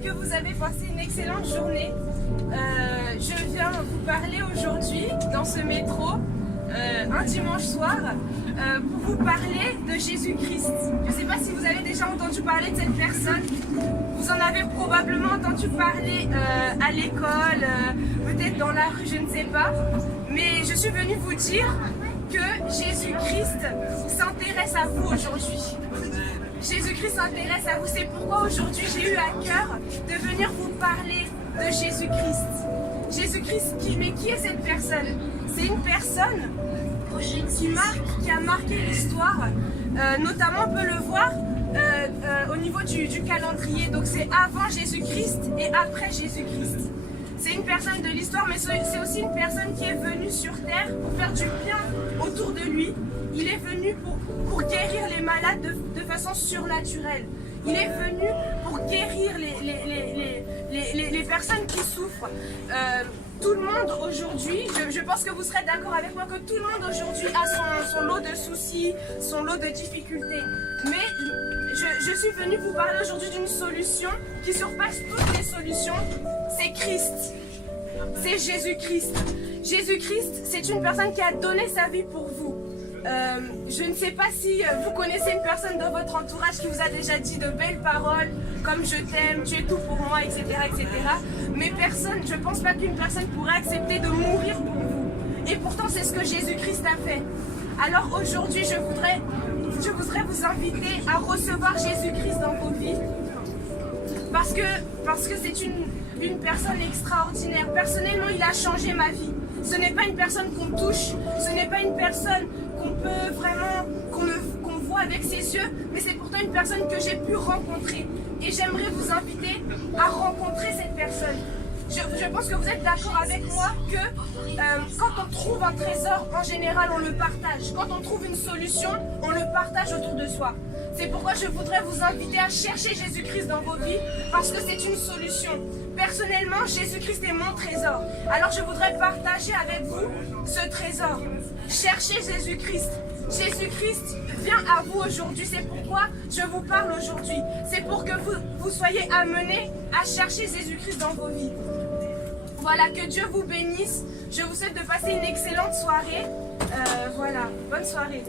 j'espère que vous avez passé une excellente journée. Je viens vous parler aujourd'hui dans ce métro, un dimanche soir, pour vous parler de Jésus-Christ. Je ne sais pas si vous avez déjà entendu parler de cette personne. Vous en avez probablement entendu parler à l'école, peut-être dans la rue, je ne sais pas. Mais je suis venue vous dire que Jésus-Christ s'intéresse à vous aujourd'hui. Jésus-Christ s'intéresse à vous. C'est pourquoi aujourd'hui j'ai eu à cœur de venir vous parler de Jésus-Christ. Jésus-Christ, qui est cette personne? C'est une personne qui a marqué l'histoire. Notamment, on peut le voir au niveau du calendrier. Donc c'est avant Jésus-Christ et après Jésus-Christ. C'est une personne de l'histoire, mais c'est aussi une personne qui est venue sur terre pour faire du bien autour de lui. Il est venu pour guérir les malades de façon surnaturelle. Il est venu pour guérir les personnes qui souffrent. Tout le monde aujourd'hui, je pense que vous serez d'accord avec moi, que tout le monde aujourd'hui a son lot de soucis, son lot de difficultés. Mais je suis venue vous parler aujourd'hui d'une solution qui surpasse toutes les solutions. C'est Christ. C'est Jésus-Christ. Jésus-Christ, c'est une personne qui a donné sa vie pour vous. Je ne sais pas si vous connaissez une personne dans votre entourage qui vous a déjà dit de belles paroles, comme je t'aime, tu es tout pour moi, etc., etc. Mais personne, je ne pense pas qu'une personne pourrait accepter de mourir pour vous. Et pourtant, c'est ce que Jésus-Christ a fait. Alors aujourd'hui, je voudrais vous inviter à recevoir Jésus-Christ dans vos vies. Parce que c'est une personne extraordinaire. Personnellement, il a changé ma vie. Ce n'est pas une personne qu'on touche, ce n'est pas une personne qu'on peut vraiment, qu'on voit avec ses yeux, mais c'est pourtant une personne que j'ai pu rencontrer. Et j'aimerais vous inviter à rencontrer cette personne. Je pense que vous êtes d'accord avec moi que quand on trouve un trésor, en général, on le partage. Quand on trouve une solution, on le partage autour de soi. C'est pourquoi je voudrais vous inviter à chercher Jésus-Christ dans vos vies, parce que c'est une solution. Personnellement, Jésus-Christ est mon trésor. Alors je voudrais partager avec vous ce trésor. Cherchez Jésus-Christ. Jésus-Christ vient à vous aujourd'hui. C'est pourquoi je vous parle aujourd'hui. C'est pour que vous soyez amenés à chercher Jésus-Christ dans vos vies. Voilà, que Dieu vous bénisse. Je vous souhaite de passer une excellente soirée. Voilà, bonne soirée.